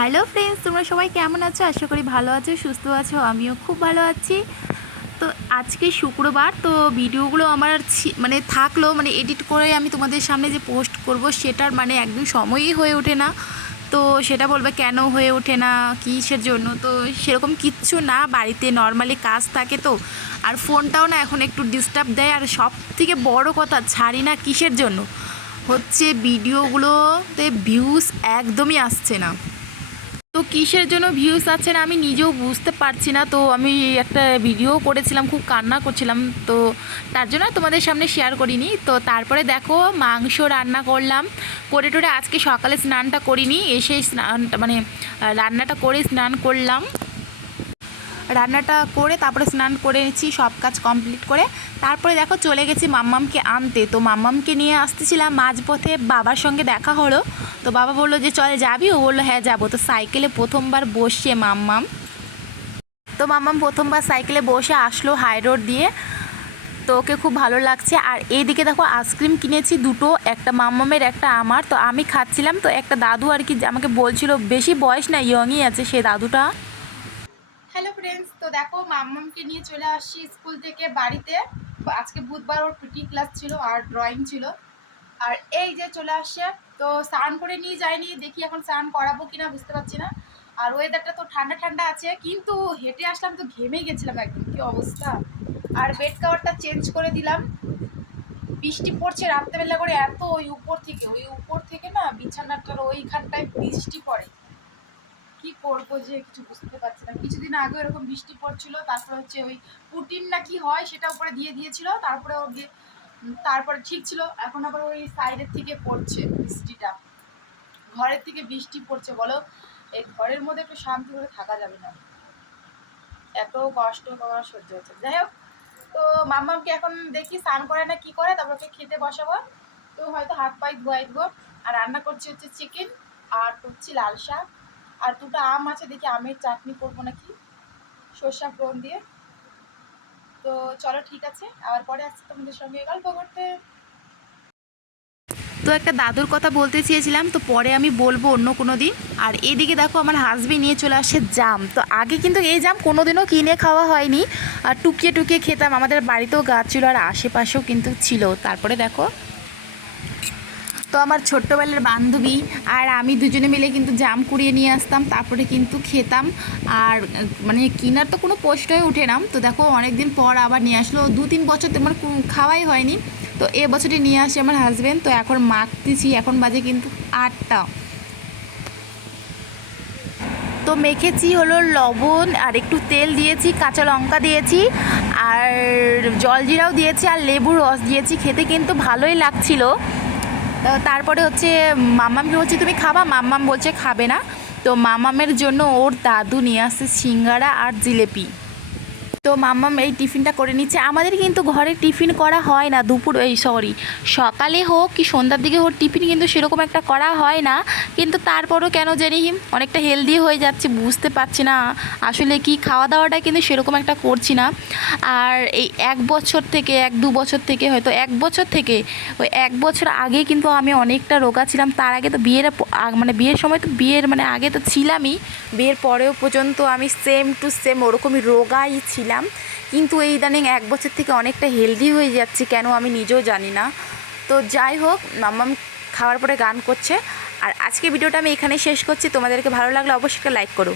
Hello friends, তোমরা সবাই কেমন আছো? আশা করি ভালো আছো, সুস্থ আছো। আমিও খুব ভালো আছি। তো আজকে শুক্রবার, তো ভিডিওগুলো আমার থাকলো এডিট করে আমি তোমাদের সামনে যে পোস্ট করব সেটার একদম সময়ই হয়ে ওঠে না। তো সেটা বলবে কেন হয়ে ওঠে না, কিসের জন্য? তো সেরকম কিচ্ছু না, বাড়িতে নর্মালি কাজ থাকে তো। আর ফোনটাও না এখন একটু ডিস্টার্ব দেয়। আর সব থেকে বড় কথা, ছাড়ি না কিসের জন্য হচ্ছে, ভিডিওগুলোতে ভিউজ একদমই আসছে না। তো কিসের জন্য ভিউজ আছে না আমি নিজেও বুঝতে পারছি না। তো আমি একটা ভিডিও করেছিলাম, খুব কান্না করছিলাম, তো তার জন্য তোমাদের সামনে শেয়ার করিনি। তো তারপরে দেখো মাংস রান্না করলাম, করে টোরে আজকে সকালে স্নানটা করিনি, এসে স্নানটা রান্নাটা করে স্নান করলাম। রান্নাটা করে তারপরে স্নান করে নিচ্ছি, সব কাজ কমপ্লিট করে তারপরে দেখো চলে গেছি মাম্মামকে আনতে। তো মাম্মামকে নিয়ে আসতেছিলাম, মাঝপথে বাবার সঙ্গে দেখা হলো। তো বাবা বললো যে চলে যাবি? ও বললো হ্যাঁ যাবো। তো সাইকেলে প্রথমবার বসছে মাম্মাম। তো মাম্মাম প্রথমবার সাইকেলে বসে আসলো হাই রোড দিয়ে। তো ওকে খুব ভালো লাগছে। আর এইদিকে দেখো আইসক্রিম কিনেছি দুটো, একটা মাম্মামের একটা আমার। তো আমি খাচ্ছিলাম, তো একটা দাদু আর কি আমাকে বলছিল, বেশি বয়স না, ইয়ংই আছে সেই দাদুটা। হ্যালো ফ্রেন্ডস, তো দেখো মাম্মামকে নিয়ে চলে আসছি স্কুল থেকে বাড়িতে। আজকে বুধবার, ওর পিটি ক্লাস ছিল আর ড্রয়িং ছিল। আর এই যে চলে আসছে। তো স্নান করে নিয়ে যায়নি, দেখি এখন স্নান করাবো কিনা বুঝতে পারছি না। আর ওয়েদারটা তো ঠান্ডা ঠান্ডা আছে, কিন্তু হেঁটে আসলাম তো ঘেমে গেছিলাম একদম, কি অবস্থা। আর বেড কাভারটা চেঞ্জ করে দিলাম। বৃষ্টি পড়ছে রাত্রেবেলা করে, এত ওই উপর থেকে না বিছানাটার ওইখানটায় বৃষ্টি পড়ে। কি করবো যে কিছু বুঝতে পারছি না। কিছুদিন আগে এরকম বৃষ্টি পড়ছিল, তারপরে হচ্ছে ওই পুটিন না কি হয় সেটা উপরে দিয়ে দিয়েছিল, তারপরে তারপরে ঠিক ছিল। এখন আবার ওই সাইডের থেকে পড়ছে বৃষ্টিটা, ঘরের থেকে বৃষ্টি পড়ছে। বলো, এই ঘরের মধ্যে একটু শান্তি করে থাকা যাবে না, এত কষ্ট করা সহ্য হচ্ছে। যাই হোক, তো মাম্মামকে এখন দেখি স্নান করে না কি করে, তারপর ওকে খেতে বসাবো। তো হয়তো হাত পায়ে ধোয়াই দেবো। আর রান্না করছি হচ্ছে চিকেন, আর করছি লাল শাক, আর দুটো আম আছে, দেখি আমের চাটনি করবো নাকি সর্ষা ফোড়ন দিয়ে। তো চলো ঠিক আছে, আবার পরে আসছি তোমাদের সঙ্গে গল্প করতে। তো একটা দাদুর কথা বলতে চেয়েছিলাম, তো পরে আমি বলবো অন্য কোনো দিন। আর এদিকে দেখো আমার হাজবেন্ড নিয়ে চলে আসে জাম। তো আগে কিন্তু এই জাম কোনো দিনও কিনে খাওয়া হয়নি, আর টুকিয়ে টুকিয়ে খেতাম। আমাদের বাড়িতেও গাছ ছিল আর আশেপাশেও কিন্তু ছিল। তারপরে দেখো, তো আমার ছোট্টবেলার বান্ধবী আর আমি দুজনে মিলে কিন্তু জাম কুড়িয়ে নিয়ে আসতাম, তারপরে কিন্তু খেতাম। আর কেনার তো কোনো প্রশ্নই উঠে না। তো দেখো অনেক দিন পর আবার নিয়ে আসলো, 2-3 বছর তোমার খাওয়াই হয়নি। তো এবছরই নিয়ে আসে আমার হাজব্যান্ড। তো এখন মাখতেছি, এখন বাজে কিন্তু 8টা। তো মেখেছি হলো লবণ আর একটু তেল দিয়েছি, কাঁচা লঙ্কা দিয়েছি, আর জলজিরাও দিয়েছি, আর লেবুর রস দিয়েছি। খেতে কিন্তু ভালোই লাগছিল। তারপরে হচ্ছে মাম্মামকে বলছি তুমি খাবা, মাম্মাম বলছে খাবে না। তো মাম্মামের জন্য ওর দাদু নিয়ে আসছে সিঙ্গারা আর জিলেপি। তো মাম্মাম এই টিফিনটা করে নিচ্ছে। আমাদের কিন্তু ঘরে টিফিন করা হয় না, সকালে হোক কি সন্ধ্যার দিকে হোক, টিফিন কিন্তু সেরকম একটা করা হয় না। কিন্তু তারপরও কেন জানি অনেকটা হেলদি হয়ে যাচ্ছে, বুঝতে পারছি না আসলে কি খাওয়া দাওয়াটা কিন্তু সেরকম একটা করছি না। আর এই 1 বছর থেকে 1-2 বছর থেকে, হয়তো 1 বছর থেকে, ওই 1 বছর আগে কিন্তু আমি অনেকটা রোগা ছিলাম। তার আগে তো বিয়ের সময় তো আগে তো ছিলামই, বিয়ের পরেও পর্যন্ত আমি সেম টু সেম ওরকমই রোগাই ছিলাম। কিন্তু এই ইদানিং 1 বছর থেকে অনেকটা হেলদি হয়ে যাচ্ছি, কেন আমি নিজেও জানি না। তো যাই হোক, মাম্মাম খাওয়ার পরে গান করছে। আর আজকে ভিডিওটা আমি এখানে শেষ করছি। তোমাদেরকে ভালো লাগলে অবশ্যই একটা লাইক করো।